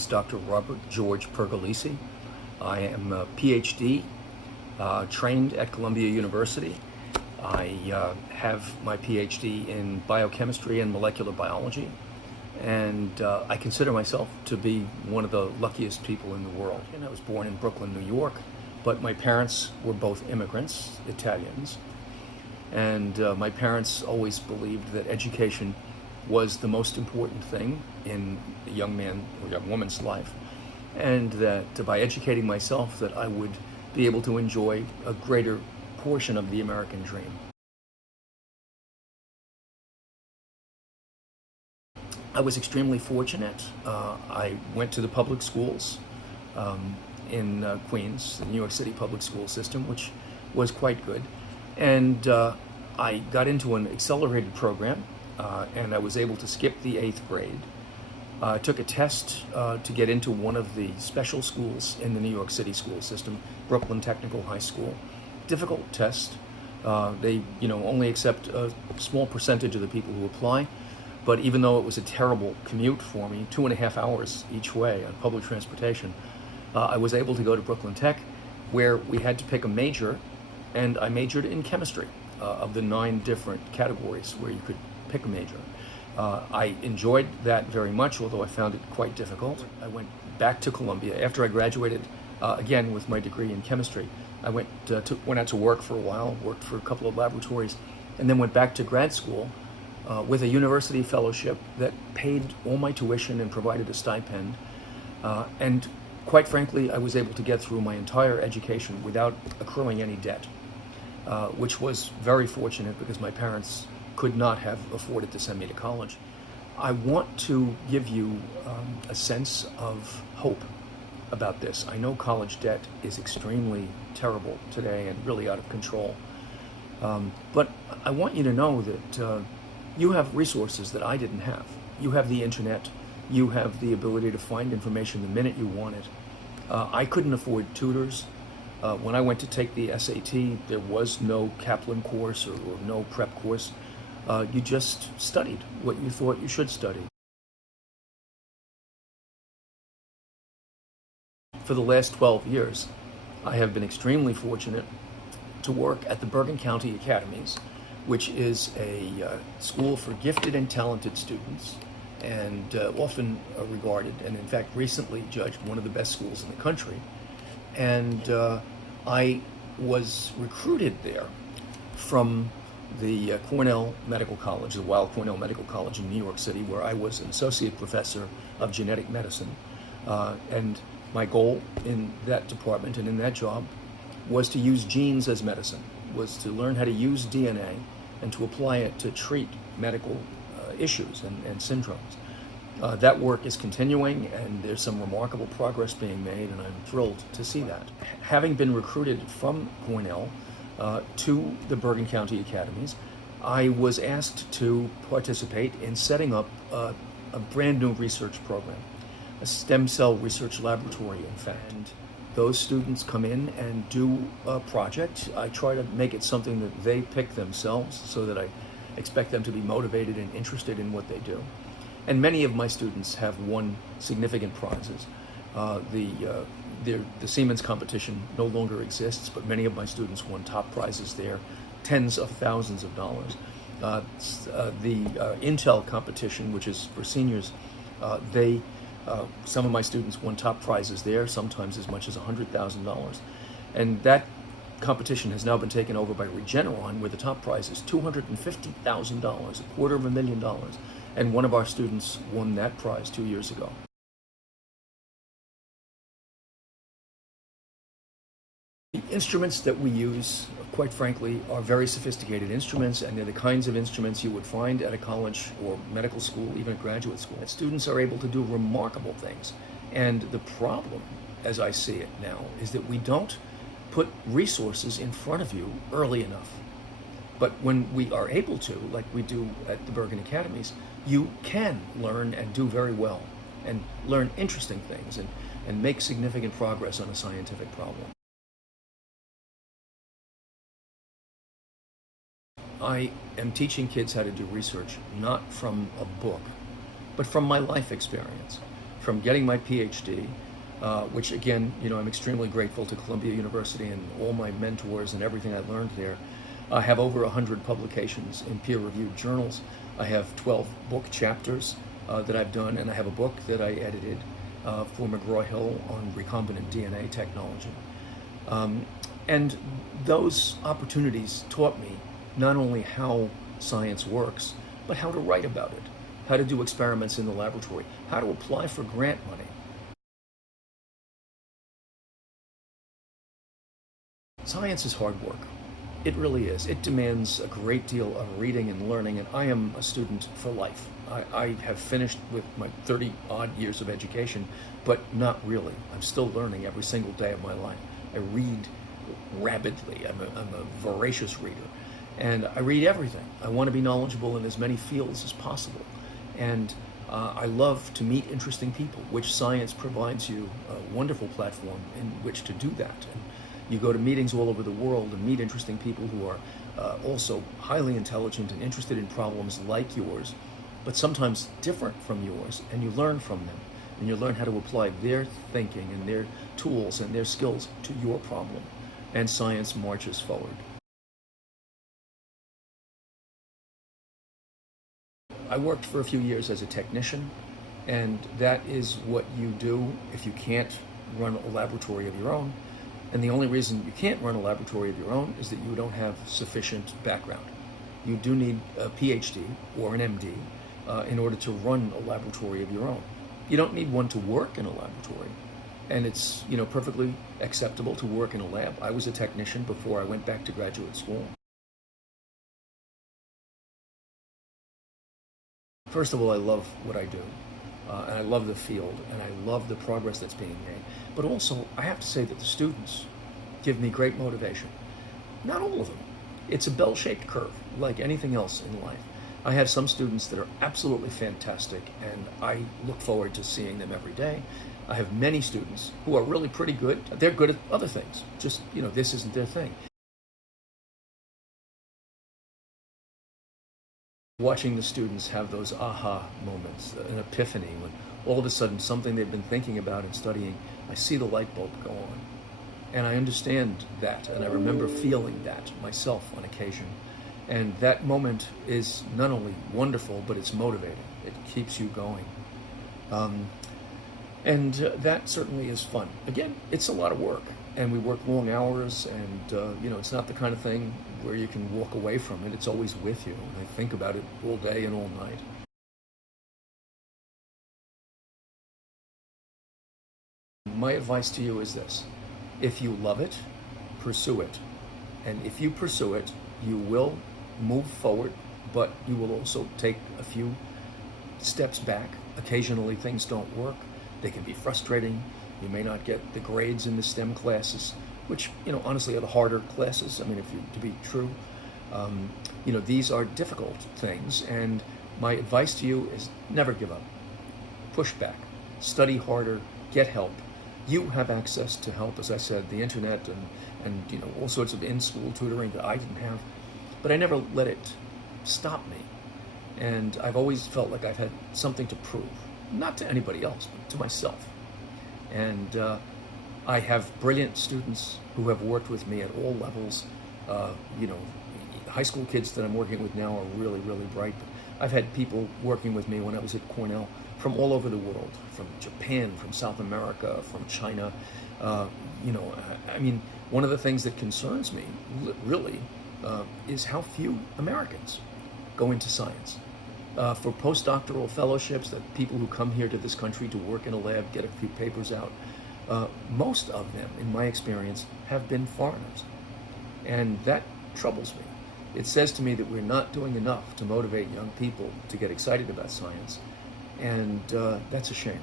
is Dr. Robert George Pergolizzi. I am a PhD trained at Columbia University. I have my PhD in biochemistry and molecular biology, and I consider myself to be one of the luckiest people in the world. And I was born in Brooklyn, New York, but my parents were both immigrants, Italians, and my parents always believed that education was the most important thing in a young man or young woman's life, and that by educating myself that I would be able to enjoy a greater portion of the American dream. I was extremely fortunate. I went to the public schools in Queens, the New York City public school system, which was quite good. And I got into an accelerated program, and I was able to skip the 8th grade. I took a test to get into one of the special schools in the New York City school system, Brooklyn Technical High School. Difficult test. They, only accept a small percentage of the people who apply. But even though it was a terrible commute for me, 2.5 hours each way on public transportation, I was able to go to Brooklyn Tech, where we had to pick a major, and I majored in chemistry of the 9 different categories where you could pick a major. I enjoyed that very much, although I found it quite difficult. I went back to Columbia after I graduated, again with my degree in chemistry. I went out to work for a while, worked for a couple of laboratories, and then went back to grad school with a university fellowship that paid all my tuition and provided a stipend. And quite frankly, I was able to get through my entire education without accruing any debt, which was very fortunate because my parents could not have afforded to send me to college. I want to give you a sense of hope about this. I know college debt is extremely terrible today and really out of control. But I want you to know that you have resources that I didn't have. You have the internet. You have the ability to find information the minute you want it. I couldn't afford tutors. When I went to take the SAT, there was no Kaplan course or no prep course. You just studied what you thought you should study. For the last 12 years, I have been extremely fortunate to work at the Bergen County Academies, which is a school for gifted and talented students, and often regarded, and in fact recently judged, one of the best schools in the country. And I was recruited there from the Cornell Medical College, the Weill Cornell Medical College in New York City, where I was an associate professor of genetic medicine. And my goal in that department and in that job was to use genes as medicine, was to learn how to use DNA and to apply it to treat medical issues and syndromes. That work is continuing, and there's some remarkable progress being made, and I'm thrilled to see that. Having been recruited from Cornell to the Bergen County Academies, I was asked to participate in setting up a brand new research program, a stem cell research laboratory, in fact. And those students come in and do a project. I try to make it something that they pick themselves, so that I expect them to be motivated and interested in what they do. And many of my students have won significant prizes. The Siemens competition no longer exists, but many of my students won top prizes there, tens of thousands of dollars. The Intel competition, which is for seniors, some of my students won top prizes there, sometimes as much as $100,000. And that competition has now been taken over by Regeneron, where the top prize is $250,000, $250,000. And one of our students won that prize 2 years ago. The instruments that we use, quite frankly, are very sophisticated instruments, and they're the kinds of instruments you would find at a college or medical school, even a graduate school. And students are able to do remarkable things. And the problem, as I see it now, is that we don't put resources in front of you early enough. But when we are able to, like we do at the Bergen Academies, you can learn and do very well, and learn interesting things, and make significant progress on a scientific problem. I am teaching kids how to do research, not from a book, but from my life experience. from getting my PhD, which again, I'm extremely grateful to Columbia University and all my mentors and everything I learned there. I have over 100 publications in peer-reviewed journals. I have 12 book chapters that I've done, and I have a book that I edited for McGraw-Hill on recombinant DNA technology. And those opportunities taught me not only how science works, but how to write about it, how to do experiments in the laboratory, how to apply for grant money. Science is hard work. It really is. It demands a great deal of reading and learning, and I am a student for life. I have finished with my 30-odd years of education, but not really. I'm still learning every single day of my life. I read rabidly. I'm a voracious reader, and I read everything. I want to be knowledgeable in as many fields as possible, and I love to meet interesting people, which science provides you a wonderful platform in which to do that. And you go to meetings all over the world and meet interesting people who are also highly intelligent and interested in problems like yours, but sometimes different from yours, and you learn from them. And you learn how to apply their thinking and their tools and their skills to your problem. And science marches forward. I worked for a few years as a technician, and that is what you do if you can't run a laboratory of your own. And the only reason you can't run a laboratory of your own is that you don't have sufficient background. You do need a PhD or an MD in order to run a laboratory of your own. You don't need one to work in a laboratory. And it's perfectly acceptable to work in a lab. I was a technician before I went back to graduate school. First of all, I love what I do. And I love the field, and I love the progress that's being made. But also, I have to say that the students give me great motivation. Not all of them. It's a bell-shaped curve, like anything else in life. I have some students that are absolutely fantastic, and I look forward to seeing them every day. I have many students who are really pretty good. They're good at other things. Just, this isn't their thing. Watching the students have those aha moments, an epiphany, when all of a sudden something they've been thinking about and studying, I see the light bulb go on. And I understand that, and I remember feeling that myself on occasion. And that moment is not only wonderful, but it's motivating. It keeps you going. And that certainly is fun. Again, it's a lot of work, and we work long hours, and it's not the kind of thing where you can walk away from it. It's always with you, and I think about it all day and all night. My advice to you is this: if you love it, pursue it. And if you pursue it, you will move forward, but you will also take a few steps back. Occasionally things don't work. They can be frustrating. You may not get the grades in the STEM classes, which, honestly are the harder classes. I mean, to be true, these are difficult things. And my advice to you is never give up. Push back, study harder, get help. You have access to help, as I said, the internet and all sorts of in-school tutoring that I didn't have. But I never let it stop me. And I've always felt like I've had something to prove, not to anybody else, but to myself. And I have brilliant students who have worked with me at all levels. High school kids that I'm working with now are really, really bright. But I've had people working with me when I was at Cornell from all over the world, from Japan, from South America, from China. One of the things that concerns me, really, is how few Americans go into science. For postdoctoral fellowships, that people who come here to this country to work in a lab, get a few papers out, most of them, in my experience, have been foreigners. And that troubles me. It says to me that we're not doing enough to motivate young people to get excited about science. And that's a shame.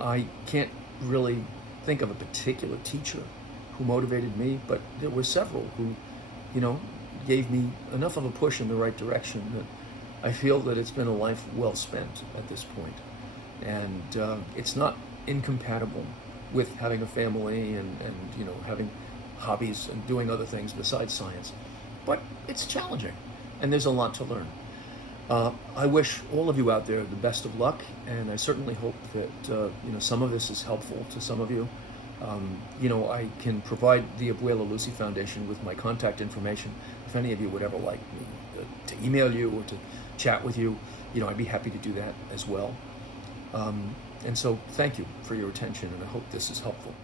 I can't really think of a particular teacher who motivated me, but there were several who, gave me enough of a push in the right direction that I feel that it's been a life well spent at this point. And it's not incompatible with having a family and having hobbies and doing other things besides science. But it's challenging, and there's a lot to learn. I wish all of you out there the best of luck, and I certainly hope that some of this is helpful to some of you. I can provide the Abuela Lucy Foundation with my contact information. If any of you would ever like me to email you or to chat with you, I'd be happy to do that as well. And so thank you for your attention, and I hope this is helpful.